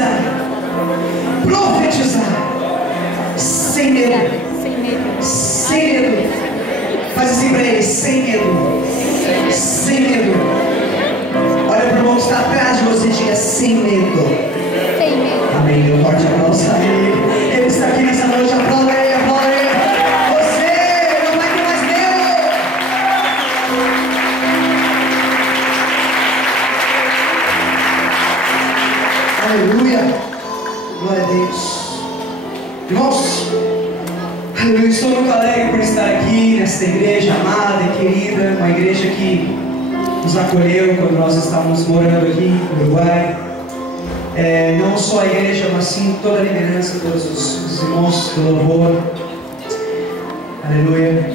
Profetizar. Profetizar. Sem medo. Sem medo. Faz assim para ele, sem medo. Sem medo. Olha para o irmão que está atrás de você e diga sem medo. Sem medo. Amém. Dê um forte aplauso a ele. Ele está aqui nessa noite. Aplauda ele, aplauda ele. Você não vai ter mais medo. Aleluia. Glória a Deus. Irmãos, eu estou muito alegre por estar aqui nessa igreja amada e querida, uma igreja que nos acolheu quando nós estávamos morando aqui no Uruguai. Não só a igreja, mas sim toda a liderança, todos os irmãos do louvor. Aleluia.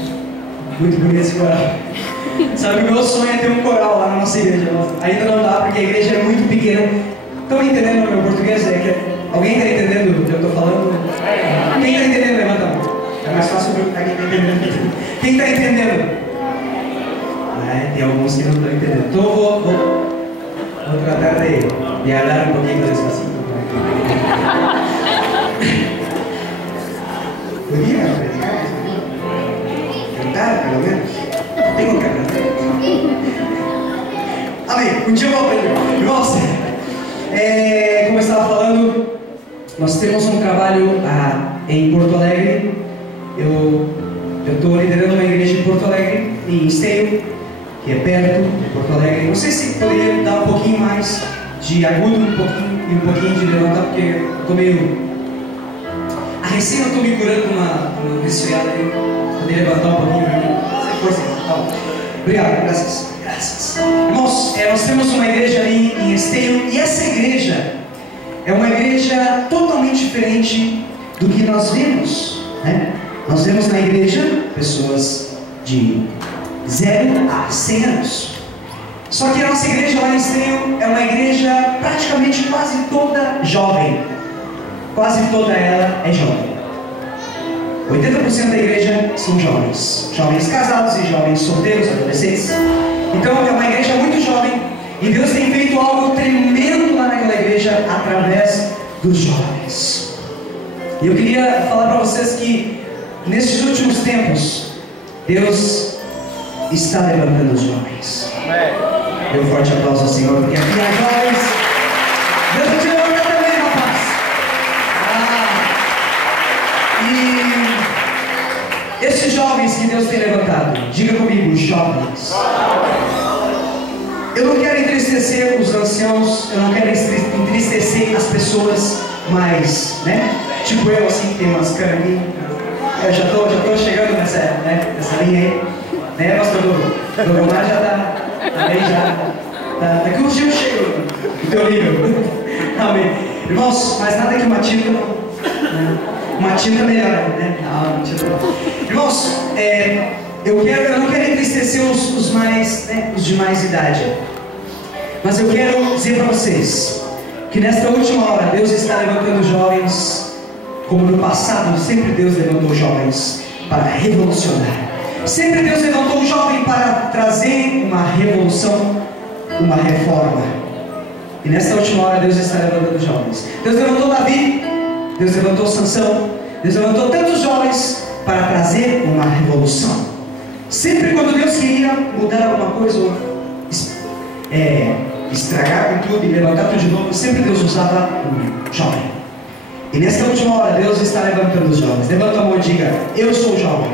Muito bonito esse coral. Sabe que o meu sonho é ter um coral lá na nossa igreja. Ainda não dá porque a igreja é muito pequena. Estão entendendo o meu português? Alguém está entendendo o que eu estou falando? Quem está entendendo? Levanta a mão. É mais fácil perguntar quem está entendendo. Quem está entendendo? Tem alguns que não estão entendendo. Então eu vou tratar de falar um pouquinho despacito. Podia predicar isso? Cantar, pelo menos? Tenho que aprender. Amém. Um dia eu vou aprender. Irmãos, como eu estava falando, nós temos um trabalho em Porto Alegre. Eu estou liderando uma igreja em Porto Alegre, em Esteio, que é perto de Porto Alegre. Não sei se poderia dar um pouquinho mais de agudo, um pouquinho de levantar, porque eu estou meio... recém eu estou me curando uma resfriada aí. Poderia levantar um pouquinho para mim? Sem força, tá bom. Obrigado, graças. Irmãos, nós temos uma igreja ali em Esteio, e essa igreja é uma igreja totalmente diferente do que nós vemos, né? Nós vemos na igreja pessoas de 0 a 100 anos. Só que a nossa igreja lá em Esteio é uma igreja praticamente quase toda jovem. Quase toda ela é jovem. 80% da igreja são jovens. Jovens casados e jovens solteiros, adolescentes. Então é uma igreja muito jovem. E Deus tem feito algo tremendo lá naquela igreja através dos jovens. E eu queria falar para vocês que nesses últimos tempos Deus está levantando os jovens. Dê um forte aplauso ao Senhor, porque aqui há jovens. Deus vai te levantar também, rapaz. E esses jovens que Deus tem levantado, diga comigo, jovens. Eu não quero entristecer os anciãos, eu não quero entristecer as pessoas mais, né? Tipo eu, assim, que tem umas caras aqui. Eu já tô chegando nessa linha aí, né, pastor Romar já tá, também já, daqui uns dias eu chego no teu nível. Amém. Irmãos, mas nada que uma tinta, né? Uma tinta melhor, né? Não, tinta não. Irmãos, eu não quero entristecer os mais, né, os de mais idade, mas eu quero dizer para vocês que nesta última hora Deus está levantando jovens. Como no passado, sempre Deus levantou jovens para revolucionar. Sempre Deus levantou um jovem para trazer uma revolução, uma reforma. E nesta última hora Deus está levantando jovens. Deus levantou Davi, Deus levantou Sansão, Deus levantou tantos jovens para trazer uma revolução. Sempre quando Deus queria mudar alguma coisa, ou estragar com tudo e levantar tudo de novo, sempre Deus usava um jovem. E nesta última hora, Deus está levantando os jovens. Levanta a mão e diga: eu sou jovem.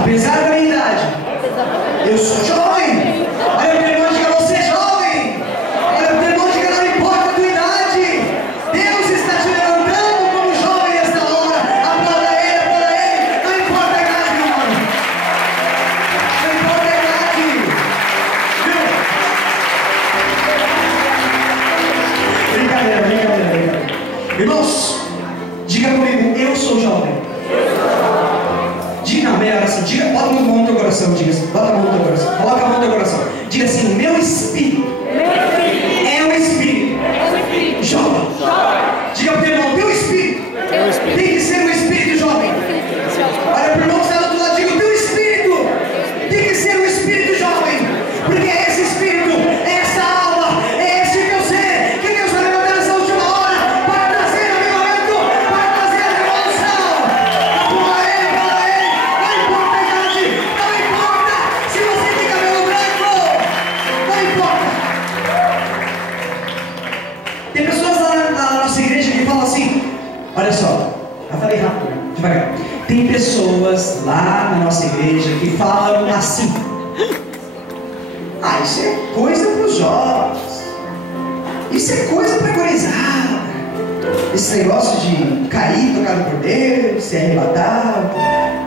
Apesar da minha idade, eu sou jovem. Olha o teu irmão e diga: você é jovem. Olha o teu irmão e diga: não importa a tua idade, Deus está te levantando como jovem nesta hora. Aplauda ele, não importa a idade, meu irmão. Não importa a idade. Viu? Brincadeira. Irmãos, diga comigo: eu sou jovem. Diga, melhor assim, diga, bota a mão no teu coração, diga assim, bota a mão no teu coração, coloca a mão no teu coração, diga assim: meu espírito é um espírito jovem. Diga para o teu irmão: teu espírito tem que ser um espírito jovem. Olha para o irmão que está do outro lado, diga: o teu espírito tem que ser um espírito jovem, porque é esse espírito, é essa alma, é esse teu ser que Deus vai levantar nessa última hora. Tem pessoas lá na nossa igreja que falam assim, olha só, eu falei rápido, devagar. Tem pessoas lá na nossa igreja que falam assim, isso é coisa para os jovens, isso é coisa para gurizada, esse negócio de cair tocado por Deus, ser arrebatado,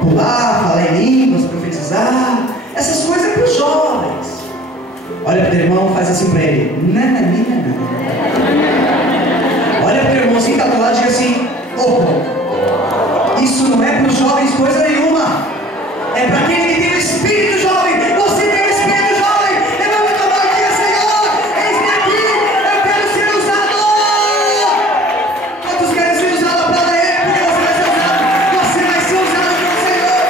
pular, falar em línguas, profetizar, essas coisas é para os jovens. Olha para o teu irmão, faz assim para ele, não. Olha para o teu irmãozinho que está do lado e diga assim, isso não é para os jovens coisa nenhuma, é para aquele que tem o espírito jovem. Você tem o espírito jovem. Levanta a mão e diga, Senhor, eis-me aqui, eu quero ser usado. Quantos querem ser usados? Aplauda ele, porque você vai ser usado. Você vai ser usado pelo Senhor,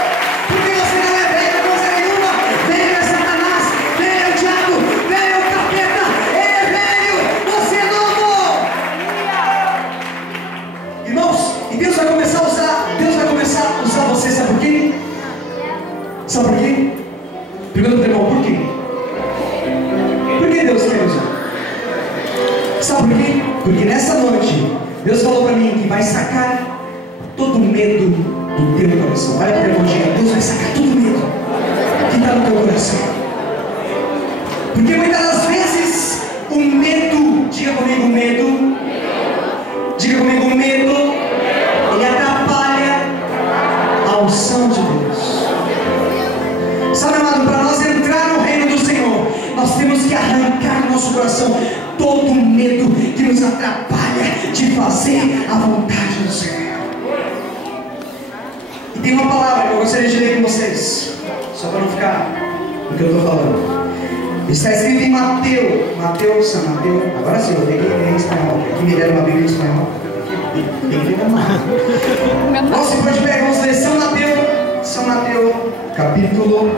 porque você não é velho coisa nenhuma. Velho é Satanás, velho é o diabo, velho é o capeta. Ele é velho, você é novo. Irmãos, e Deus vai começar a usar. Deus vai começar a usar você, sabe por quê? Sabe por quê? Pergunta para o irmão, por quê? Por que Deus quer usar? Sabe por quê? Porque nessa noite, Deus falou para mim que vai sacar todo o medo do teu coração. Olha para o irmão, Deus vai sacar todo o medo que está no teu coração. Porque muitas das vezes, o medo, diga comigo, medo, diga comigo, medo, ele atrapalha a unção de Deus. Sabe, amado, para nós entrar no reino do Senhor, nós temos que arrancar do nosso coração todo o medo que nos atrapalha de fazer a vontade do Senhor. E tem uma palavra que eu gostaria de ler com vocês, só para não ficar no que eu estou falando. Está escrito em Mateus, São Mateus. Agora sim, eu peguei em espanhol, aqui me deram uma Bíblia em espanhol. Nossa, pode pegar, vamos ler São Mateus, capítulo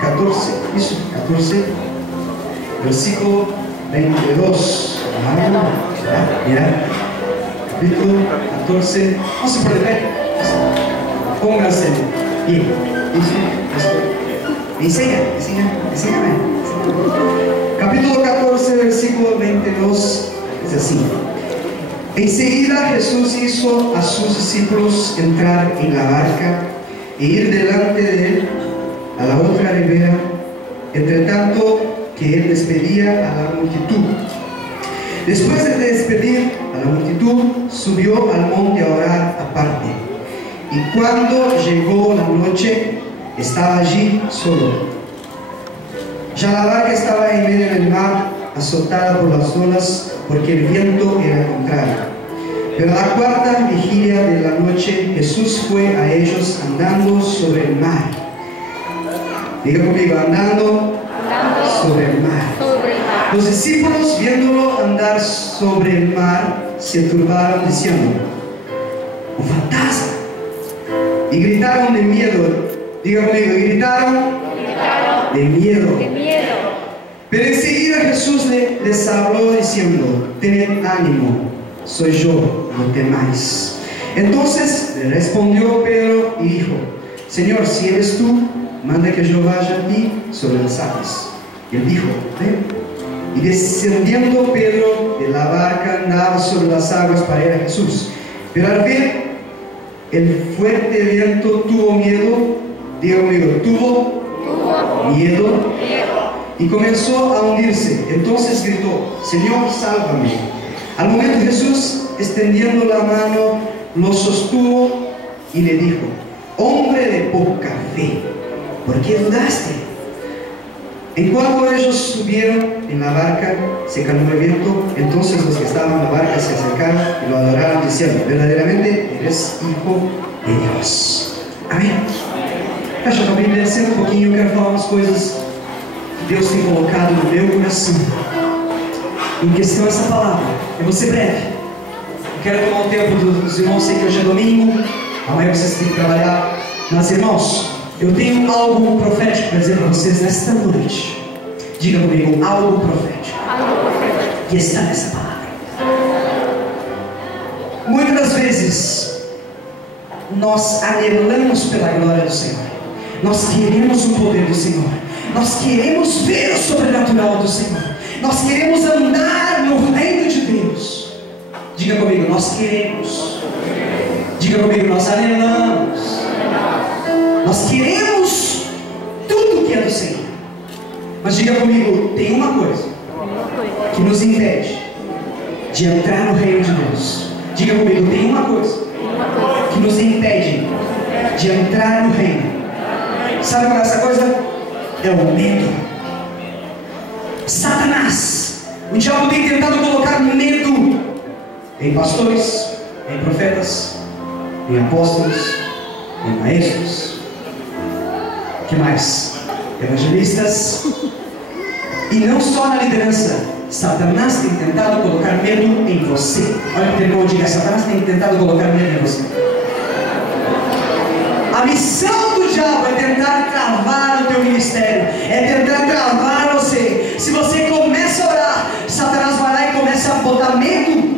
14, isso, 14, versículo 22. Mira, capítulo 14, vamos se pôr de pé, póngase, enséñame. Capítulo 14, versículo 22, es así. Enseguida Jesús hizo a sus discípulos entrar en la barca e ir delante de él a la otra ribera, entre tanto que él despedía a la multitud. Después de despedir a la multitud, subió al monte a orar aparte. Y cuando llegó la noche, estaba allí solo. Ya la barca estaba en medio del mar, azotada por las olas, porque el viento era contrario. Pero a la cuarta vigilia de la noche, Jesús fue a ellos andando sobre el mar. Diga conmigo, andando sobre el mar. Los discípulos, viéndolo andar sobre el mar, se turbaron diciendo, un fantasma. Y gritaron de miedo. Diga conmigo, gritaron de miedo. Pero enseguida Jesús les habló diciendo, tened ánimo, soy yo, no temáis. Entonces le respondió Pedro y dijo, Señor, si eres tú, manda que yo vaya a ti sobre las aguas. Y él dijo, ven. Y descendiendo Pedro de la barca, andaba sobre las aguas para ir a Jesús. Pero al ver el fuerte viento, tuvo miedo. Diga conmigo, tuvo miedo. Y comenzó a hundirse. Entonces gritó, Señor, sálvame. Al momento Jesús, extendiendo la mano, lo sostuvo y le dijo, hombre de poca fe, ¿por qué dudaste? En cuanto ellos subieron en la barca, se calmó el viento. Entonces los que estaban en la barca se acercaron y lo adoraron diciendo, verdaderamente eres Hijo de Dios. Amém? Fecha a Bíblia, senta um pouquinho, eu quero falar umas coisas que Deus tem colocado no meu coração. Em questão essa palavra, eu vou ser breve. Eu quero tomar o tempo dos irmãos, sei que hoje é domingo, amanhã vocês têm que trabalhar. Mas irmãos, eu tenho algo profético para dizer para vocês nesta noite. Diga comigo, algo profético. Que está nessa palavra. Muitas das vezes nós anelamos pela glória do Senhor. Nós queremos o poder do Senhor. Nós queremos ver o sobrenatural do Senhor. Nós queremos andar no reino de Deus. Diga comigo, nós queremos. Diga comigo, nós anelamos. Nós queremos tudo que é do Senhor. Mas diga comigo, tem uma coisa que nos impede de entrar no reino de Deus. Diga comigo, tem uma coisa que nos impede de entrar no reino. Sabe qual é essa coisa? É o medo. Satanás, o diabo tem tentado colocar medo em pastores, em profetas, em apóstolos, em maestros, que mais? Evangelistas. E não só na liderança. Satanás tem tentado colocar medo em você. Olha o que eu digo, Satanás tem tentado colocar medo em você. A missão do diabo é tentar travar o teu ministério, é tentar travar você. Se você começa a orar, Satanás vai lá e começa a botar medo.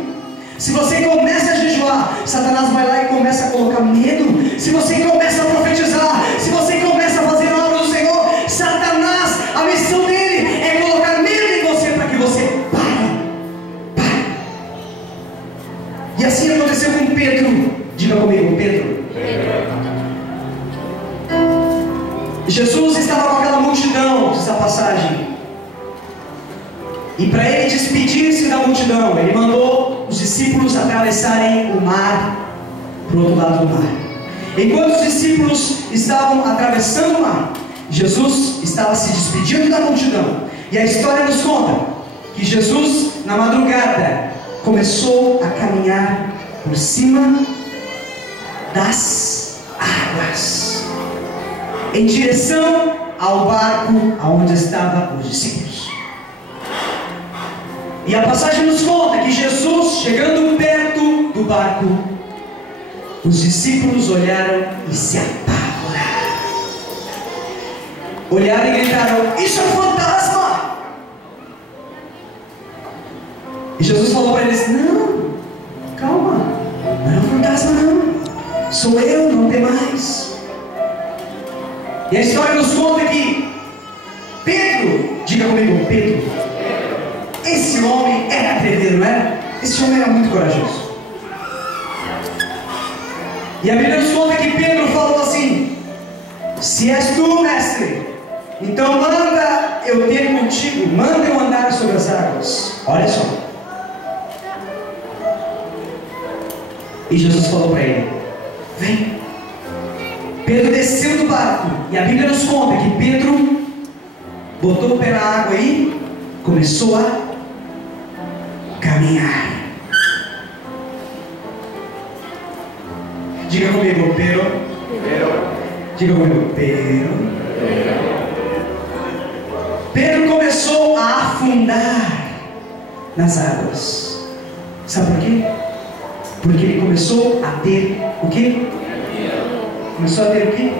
Se você começa a jejuar, Satanás vai lá e começa a colocar medo. Se você começa a profetizar, se você começa a fazer a obra do Senhor, Satanás, a missão dele é colocar medo em você para que você pare. E assim aconteceu com Pedro. Diga comigo, Pedro. Jesus estava com aquela multidão, diz a passagem. E para ele despedir-se da multidão, ele mandou os discípulos atravessarem o mar para o outro lado do mar. Enquanto os discípulos estavam atravessando o mar, Jesus estava se despedindo da multidão. E a história nos conta que Jesus, na madrugada, começou a caminhar por cima das águas, em direção ao barco onde estavam os discípulos. E a passagem nos conta que Jesus, chegando perto do barco, os discípulos olharam e se apavoraram. Olharam e gritaram: isso é um fantasma! E Jesus falou para eles: não, calma, não é um fantasma não, sou eu, não tem mais. E a história nos conta que Pedro, diga comigo, Pedro, esse homem era atrevido, não era? Esse homem era muito corajoso. E a Bíblia nos conta que Pedro falou assim: se és tu, mestre, então manda eu ter contigo, manda eu andar sobre as águas. Olha só. E Jesus falou para ele: vem. Pedro desceu do barco, e a Bíblia nos conta que Pedro botou o pé na água e começou a caminhar. Diga comigo, Pedro. Diga comigo, Pedro. Pedro começou a afundar nas águas. Sabe por quê? Porque ele começou a ter o quê? Começou a ter o quê?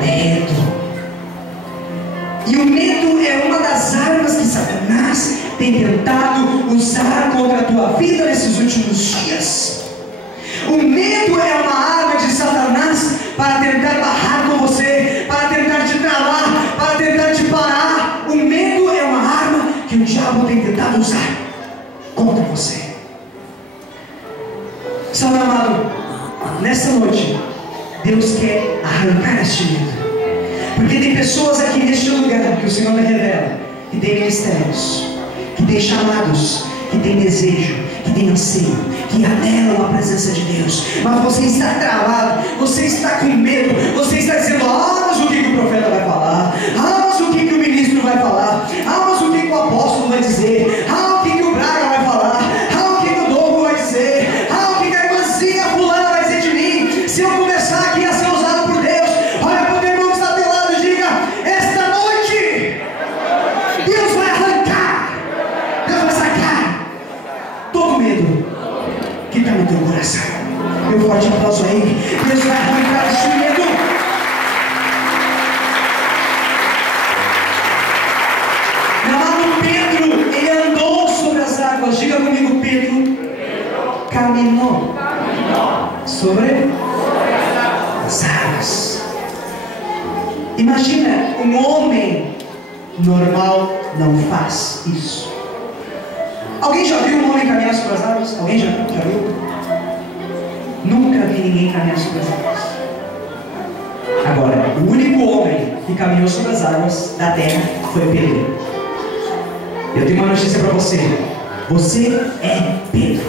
Medo. E o medo é uma das armas que Satanás tem tentado usar contra a tua vida nesses últimos dias. O medo é uma arma de Satanás para tentar barrar com você, para tentar te travar, para tentar te parar. O medo é uma arma que o diabo tem tentado usar contra você. Sabe, amado, nessa noite Deus quer arrancar este medo. Porque tem pessoas aqui neste lugar que o Senhor me revela, que tem ministérios, que tem chamados, que tem desejo, que tem anseio, que anelam a presença de Deus, mas você está travado, você está com medo, você está dizendo: ah, mas o que o profeta vai falar? Ah, mas o que o ministro vai falar? Ah, mas o que o apóstolo vai dizer? Ah, o que o Braga vai falar? Ah, o que o Dogo vai dizer? Ah, o que a irmãzinha fulana vai dizer de mim? Se eu começar aqui a ser usado por Deus, olha para o teu irmão que está ao teu lado e diga: esta noite Deus vai arrancar, Deus vai sacar todo medo que está no teu coração. Eu vou forte aplauso aí. Deus vai arrancar este medo. Meu amado Pedro, ele andou sobre as águas. Diga comigo, Pedro caminhou sobre as águas. Imagina, um homem normal não faz isso. Alguém já viu um homem caminhar sobre as águas? Alguém já viu? Nunca vi ninguém caminhar sobre as águas. Agora, o único homem que caminhou sobre as águas da terra foi Pedro. Eu tenho uma notícia para você. Você é Pedro.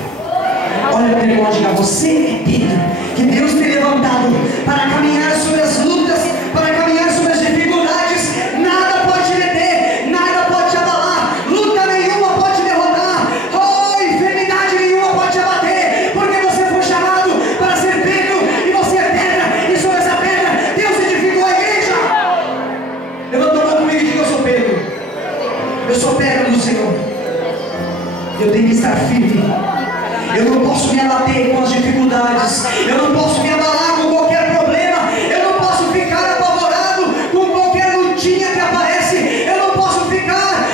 Olha para o irmão e diga: você é Pedro, que Deus tem levantado para caminhar sobre as lutas, para caminhar sobre as dificuldades. Nada pode te deter, nada pode te abalar, luta nenhuma pode te derrotar, enfermidade nenhuma pode te abater, porque você foi chamado para ser Pedro, e você é pedra, e sobre essa pedra Deus edificou a igreja. Levanta a mão comigo e diga: eu sou Pedro, eu sou pedra do Senhor, eu tenho que estar firme. Eu não posso me abater com as dificuldades, eu não posso me abalar com qualquer problema, eu não posso ficar apavorado com qualquer lutinha que aparece, eu não posso ficar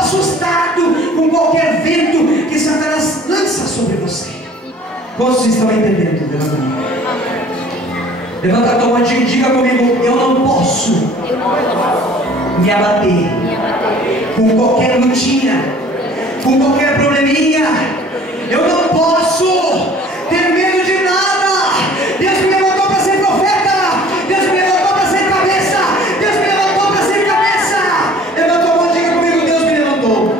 assustado com qualquer vento que Satanás lança sobre você. Quantos estão entendendo? Levanta a tua mão e diga comigo: eu não posso me abater com qualquer lutinha, com qualquer probleminha. Eu não posso ter medo de nada. Deus me levantou para ser profeta, Deus me levantou para ser cabeça, Deus me levantou para ser cabeça. Levanta a mão e diga comigo: Deus me levantou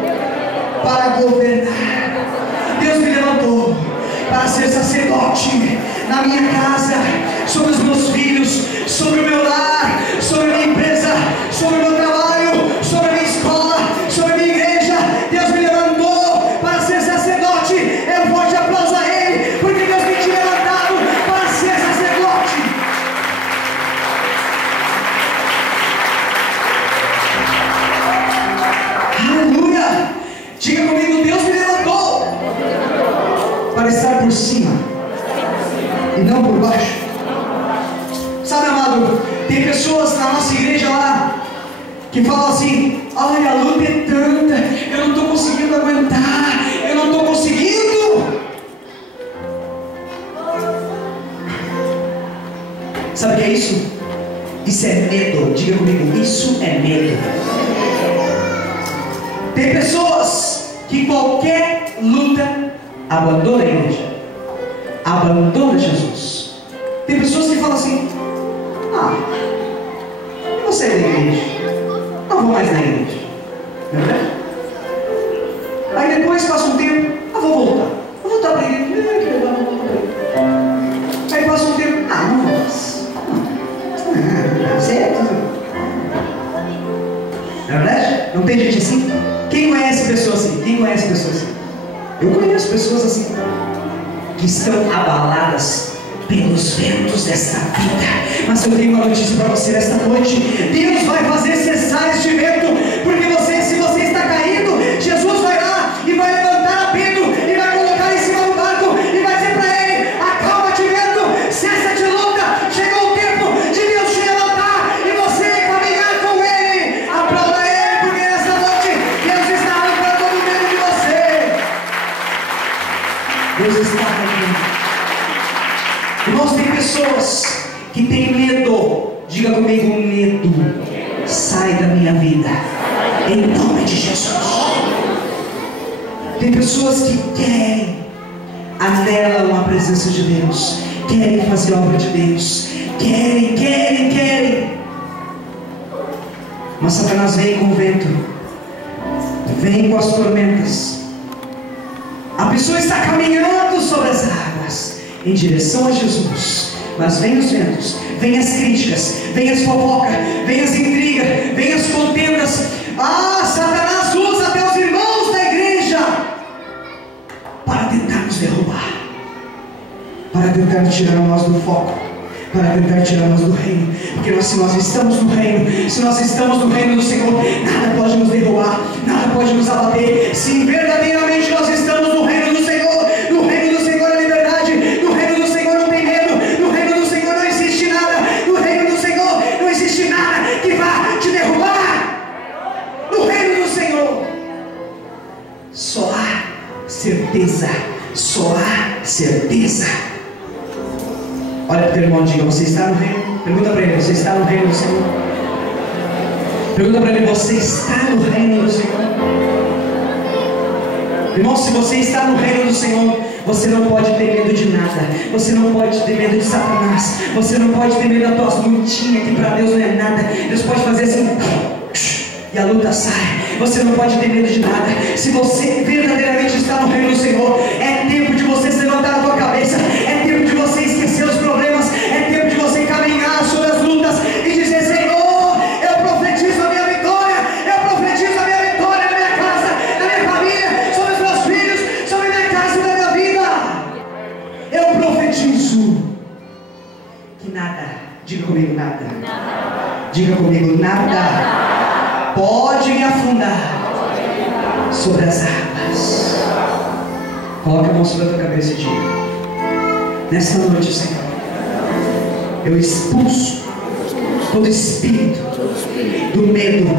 para governar, Deus me levantou para ser sacerdote na minha casa, sobre os meus filhos, sobre o meu lar, sobre a minha empresa, sobre o meu trabalho, sobre a minha escola, sobre a minha igreja. Deus me levantou para ser sacerdote. Um forte aplauso a Ele, porque Deus me tinha levantado para ser sacerdote. Aleluia! Diga comigo: Deus me levantou para estar por cima e não por baixo. Sabe, amado, tem pessoas na nossa igreja lá que falam assim: olha, a luta é tanta, eu não estou conseguindo aguentar, eu não estou conseguindo. Sabe o que é isso? Isso é medo. Diga comigo: isso é medo. Tem pessoas que qualquer luta abandona a igreja, abandona Jesus. Tem pessoas que falam assim: eu vou sair da igreja, não vou mais na igreja, não é verdade? Aí depois passa um tempo: vou voltar para a igreja, que legal, vou voltar para a igreja. Aí passa um tempo: não vou mais. Certo? Não é verdade? Não tem gente assim? Quem conhece pessoas assim? Quem conhece pessoas assim? Eu conheço pessoas assim, que estão abaladas pelos ventos desta vida. Mas eu tenho uma notícia para você esta noite: Deus vai fazer cessar este vento, porque se você está caído, Jesus vai lá e vai levantar a Pedro e vai colocar em cima do barco e vai dizer para ele: acalma-te, vento, cessa de luta, chegou o tempo de Deus te levantar e você caminhar com Ele. Aplauda Ele, porque nessa noite Deus está arrancando todo medo de você. Deus está arrancando. Irmãos, tem pessoas que têm medo. Diga comigo: medo sai da minha vida, em nome de Jesus. Tem pessoas que querem, anelam a presença de Deus, querem fazer a obra de Deus, querem, mas Satanás vem com o vento, vem com as tormentas. A pessoa está caminhando sobre as águas em direção a Jesus, mas vem os ventos, vem as críticas, vem as fofocas, vem as intrigas, vem as contendas. Satanás usa até os irmãos da igreja para tentar nos derrubar, para tentar tirar nós do foco, para tentar tirar nós do reino. Porque se nós estamos no reino, se nós estamos no reino do Senhor, nada pode nos derrubar, nada pode nos abater. Se verdadeiramente nós estamos no reino do Senhor, no reino do Senhor é liberdade, no reino do Senhor não tem medo, no reino do Senhor não existe nada, no reino do Senhor não existe nada que vá te derrubar. No reino do Senhor só há certeza, só há certeza. Olha para o teu irmão e diga: você está no reino? Pergunta para ele: você está no reino do Senhor? Pergunta para ele: você está no reino do Senhor? Irmão, se você está no reino do Senhor, você não pode ter medo de nada. Você não pode ter medo de Satanás. Você não pode ter medo das tuas lutinhas, que para Deus não é nada. Deus pode fazer assim e a luta sai. Você não pode ter medo de nada. Se você verdadeiramente está no reino do Senhor, é tempo de você se levantar a tua cabeça. É tempo de você esquecer os problemas. É tempo de você caminhar sobre as lutas e dizer: Senhor, eu profetizo a minha vitória. Eu profetizo a minha vitória na minha casa, na minha família, sobre os meus filhos, sobre a minha casa e na minha vida. Eu profetizo que nada, diga comigo, nada. Diga comigo, nada pode me afundar sobre as águas. Coloque a mão sobre a tua cabeça e diga: nessa noite, Senhor, eu expulso todo espírito do medo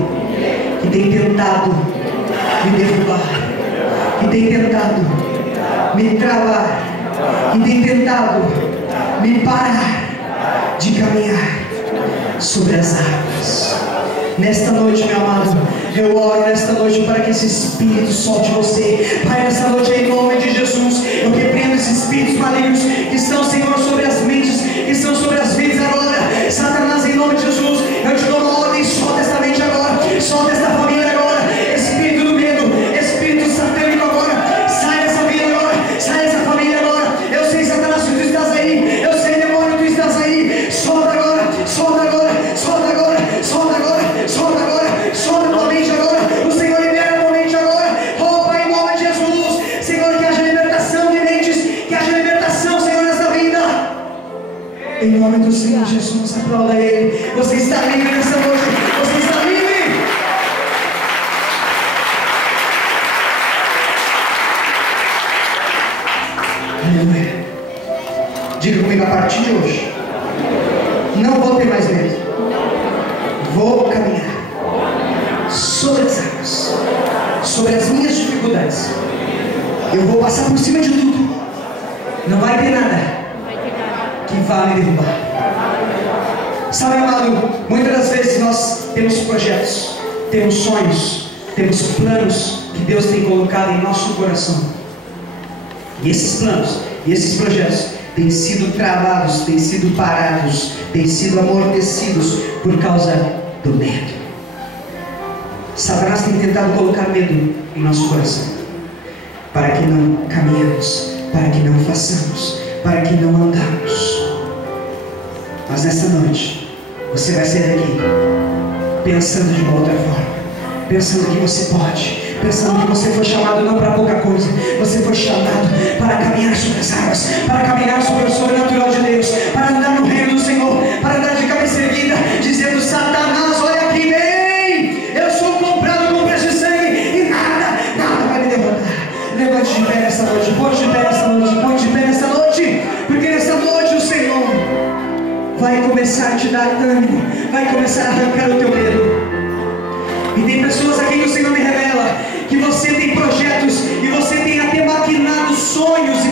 que tem tentado me derrubar, que tem tentado me travar, que tem tentado me parar de caminhar sobre as águas. Nesta noite, meu amado, eu oro nesta noite para que esse espírito solte você. Pai, nesta noite, em nome de Jesus, eu repreendo esses espíritos malignos que estão, Senhor, sobre as mentes, que estão sobre as vidas agora. Satanás, em nome de Jesus, eu te dou uma ordem: solta esta mente agora, solta esta família agora. Espírito do medo, espírito satânico agora, sai dessa vida agora, sai dessa família agora. Eu sei, Satanás, que tu estás aí, eu sei, demônio, tu estás aí. Solta agora, solta agora, solta agora, solta agora. Solta agora, solta a tua mente agora. O Senhor libera a tua mente agora. Oh, Pai, em nome de Jesus, Senhor, que haja libertação de mentes, que haja libertação, Senhor, nessa vida. Em nome do Senhor Jesus, aplauda Ele. Você está livre nessa noite. Você está livre. Aleluia. Diga comigo: a partir de hoje, não vou ter mais medo. Vou caminhar sobre as águas, sobre as minhas dificuldades. Eu vou passar por cima de tudo. Não vai ter nada que vá me derrubar. Sabe, amado, muitas das vezes nós temos projetos, temos sonhos, temos planos que Deus tem colocado em nosso coração. E esses planos e esses projetos têm sido travados, têm sido parados, têm sido amortecidos por causa do medo. Satanás tem tentado colocar medo em nosso coração, para que não caminhemos, para que não façamos, para que não andamos. Mas nesta noite, você vai sair daqui pensando de uma outra forma, pensando que você pode, pensando que você foi chamado não para pouca coisa. Você foi chamado para caminhar sobre as águas, para caminhar sobre o sobrenatural de Deus, para andar no reino do Senhor, para andar de cabeça erguida, dizendo: Satanás, olha aqui, vem, eu sou comprado com preço de sangue e nada vai me derrotar. Levante de pé nessa noite, ponte de pé nessa noite, ponte de pé nessa noite, porque nessa noite o Senhor vai começar a te dar ânimo, vai começar a arrancar o teu medo. E tem pessoas aqui que o Senhor me revela que você tem projetos e você tem até maquinado sonhos